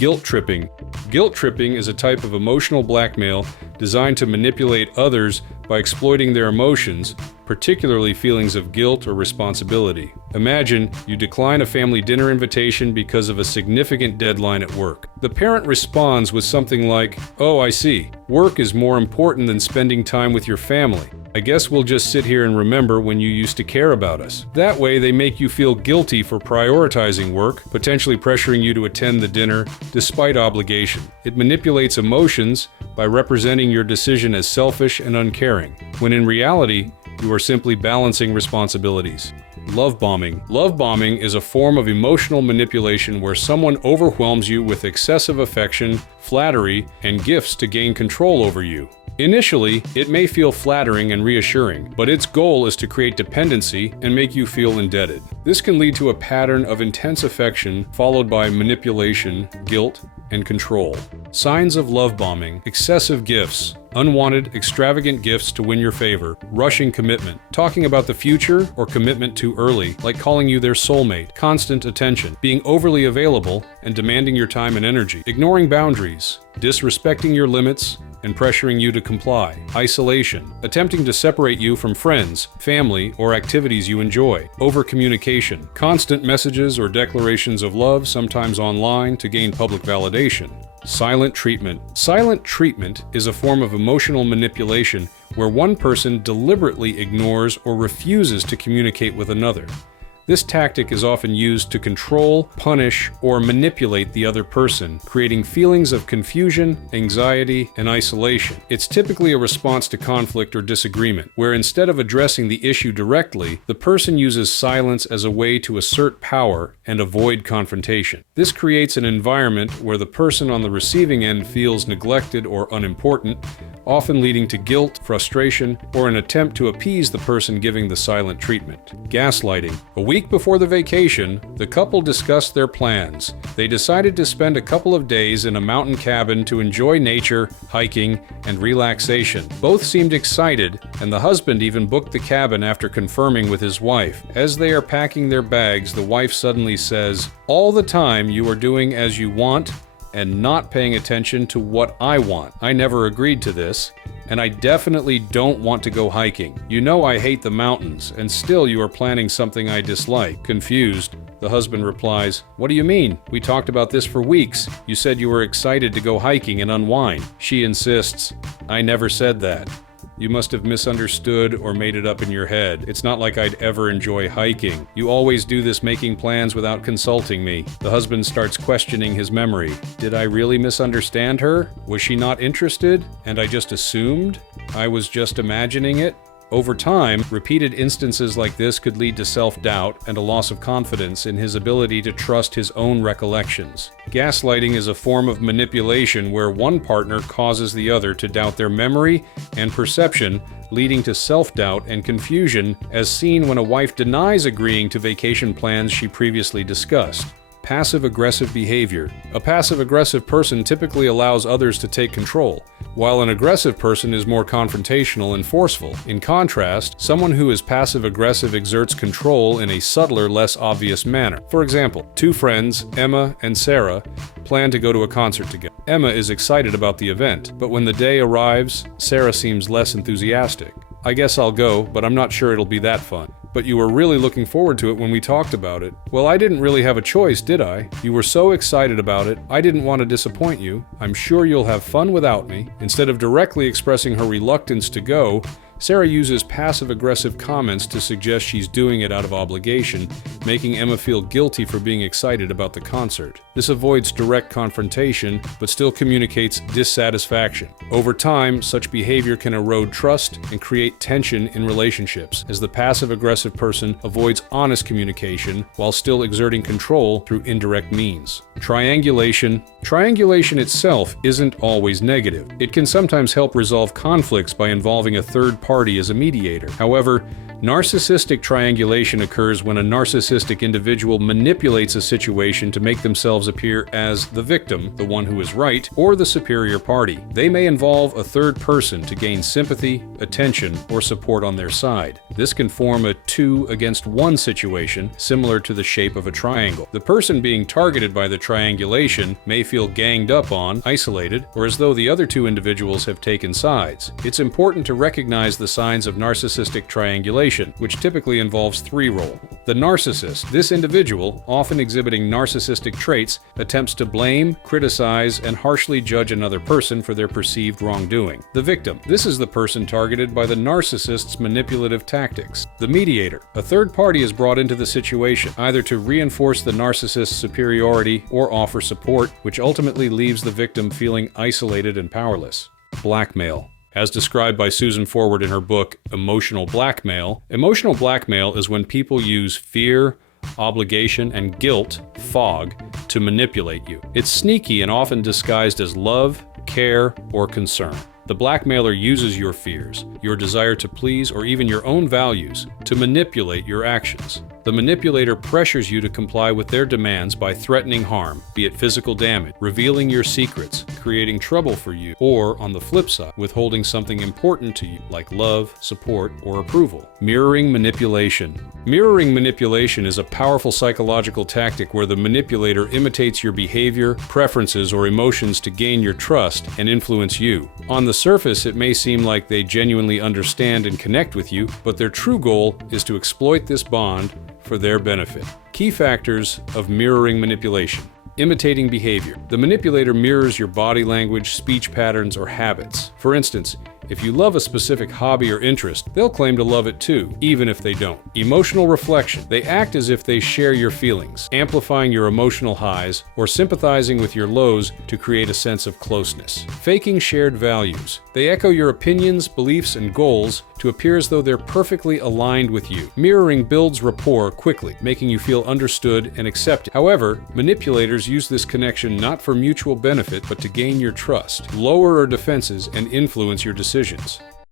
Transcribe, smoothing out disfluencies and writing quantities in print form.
Guilt tripping. Guilt tripping is a type of emotional blackmail designed to manipulate others by exploiting their emotions, particularly feelings of guilt or responsibility. Imagine you decline a family dinner invitation because of a significant deadline at work. The parent responds with something like, "Oh, I see. Work is more important than spending time with your family. I guess we'll just sit here and remember when you used to care about us." That way, they make you feel guilty for prioritizing work, potentially pressuring you to attend the dinner despite obligation. It manipulates emotions by representing your decision as selfish and uncaring, when in reality, you are simply balancing responsibilities. LoveBombing. LoveBombing is a form of emotional manipulation where someone overwhelms you with excessive affection, flattery, and gifts to gain control over you. Initially, it may feel flattering and reassuring, but its goal is to create dependency and make you feel indebted. This can lead to a pattern of intense affection followed by manipulation, guilt, and control. Signs of love bombing: excessive gifts, unwanted, extravagant gifts to win your favor, rushing commitment, talking about the future or commitment too early, like calling you their soulmate, constant attention, being overly available and demanding your time and energy, ignoring boundaries, disrespecting your limits, and pressuring you to comply. Isolation, attempting to separate you from friends, family, or activities you enjoy. Over-communication, constant messages or declarations of love, sometimes online, to gain public validation. Silent treatment. Silent treatment is a form of emotional manipulation where one person deliberately ignores or refuses to communicate with another. This tactic is often used to control, punish, or manipulate the other person, creating feelings of confusion, anxiety, and isolation. It's typically a response to conflict or disagreement, where instead of addressing the issue directly, the person uses silence as a way to assert power and avoid confrontation. This creates an environment where the person on the receiving end feels neglected or unimportant, often leading to guilt, frustration, or an attempt to appease the person giving the silent treatment. Gaslighting. A week before the vacation, the couple discussed their plans. They decided to spend a couple of days in a mountain cabin to enjoy nature, hiking, and relaxation. Both seemed excited, and the husband even booked the cabin after confirming with his wife. As they are packing their bags, the wife suddenly says, "All the time you are doing as you want and not paying attention to what I want. I never agreed to this, and I definitely don't want to go hiking. You know I hate the mountains, and still you are planning something I dislike." Confused, the husband replies, "What do you mean? We talked about this for weeks. You said you were excited to go hiking and unwind." She insists, "I never said that. You must have misunderstood or made it up in your head. It's not like I'd ever enjoy hiking. You always do this making plans without consulting me." The husband starts questioning his memory. Did I really misunderstand her? Was she not interested? And I just assumed? I was just imagining it? Over time, repeated instances like this could lead to self-doubt and a loss of confidence in his ability to trust his own recollections. Gaslighting is a form of manipulation where one partner causes the other to doubt their memory and perception, leading to self-doubt and confusion, as seen when a wife denies agreeing to vacation plans she previously discussed. Passive-aggressive behavior. A passive-aggressive person typically allows others to take control, while an aggressive person is more confrontational and forceful. In contrast, someone who is passive-aggressive exerts control in a subtler, less obvious manner. For example, two friends, Emma and Sarah, plan to go to a concert together. Emma is excited about the event, but when the day arrives, Sarah seems less enthusiastic. "I guess I'll go, but I'm not sure it'll be that fun." "But you were really looking forward to it when we talked about it." "Well, I didn't really have a choice, did I? You were so excited about it. I didn't want to disappoint you. I'm sure you'll have fun without me." Instead of directly expressing her reluctance to go, Sarah uses passive-aggressive comments to suggest she's doing it out of obligation, making Emma feel guilty for being excited about the concert. This avoids direct confrontation, but still communicates dissatisfaction. Over time, such behavior can erode trust and create tension in relationships, as the passive-aggressive person avoids honest communication while still exerting control through indirect means. Triangulation. Triangulation itself isn't always negative. It can sometimes help resolve conflicts by involving a third party as a mediator. However, Narcissistic triangulation occurs when a narcissistic individual manipulates a situation to make themselves appear as the victim, the one who is right, or the superior party. They may involve a third person to gain sympathy, attention, or support on their side. This can form a 2 against 1 situation, similar to the shape of a triangle. The person being targeted by the triangulation may feel ganged up on, isolated, or as though the other 2 individuals have taken sides. It's important to recognize the signs of narcissistic triangulation, which typically involves 3 roles. The narcissist, this individual, often exhibiting narcissistic traits, attempts to blame, criticize, and harshly judge another person for their perceived wrongdoing. The victim, this is the person targeted by the narcissist's manipulative tactics. The mediator, a third party is brought into the situation, either to reinforce the narcissist's superiority or offer support, which ultimately leaves the victim feeling isolated and powerless. Blackmail. As described by Susan Forward in her book, Emotional Blackmail is when people use fear, obligation, and guilt, fog, to manipulate you. It's sneaky and often disguised as love, care, or concern. The blackmailer uses your fears, your desire to please, or even your own values to manipulate your actions. The manipulator pressures you to comply with their demands by threatening harm, be it physical damage, revealing your secrets, creating trouble for you, or, on the flip side, withholding something important to you, like love, support, or approval. Mirroring manipulation. Mirroring manipulation is a powerful psychological tactic where the manipulator imitates your behavior, preferences, or emotions to gain your trust and influence you. On the surface, it may seem like they genuinely understand and connect with you, but their true goal is to exploit this bond for their benefit. Key factors of mirroring manipulation. Imitating behavior. The manipulator mirrors your body language, speech patterns, or habits. For instance, if you love a specific hobby or interest, they'll claim to love it too, even if they don't. Emotional reflection. They act as if they share your feelings, amplifying your emotional highs or sympathizing with your lows to create a sense of closeness. Faking shared values. They echo your opinions, beliefs, and goals to appear as though they're perfectly aligned with you. Mirroring builds rapport quickly, making you feel understood and accepted. However, manipulators use this connection not for mutual benefit, but to gain your trust, lower our defenses, and influence your decisions.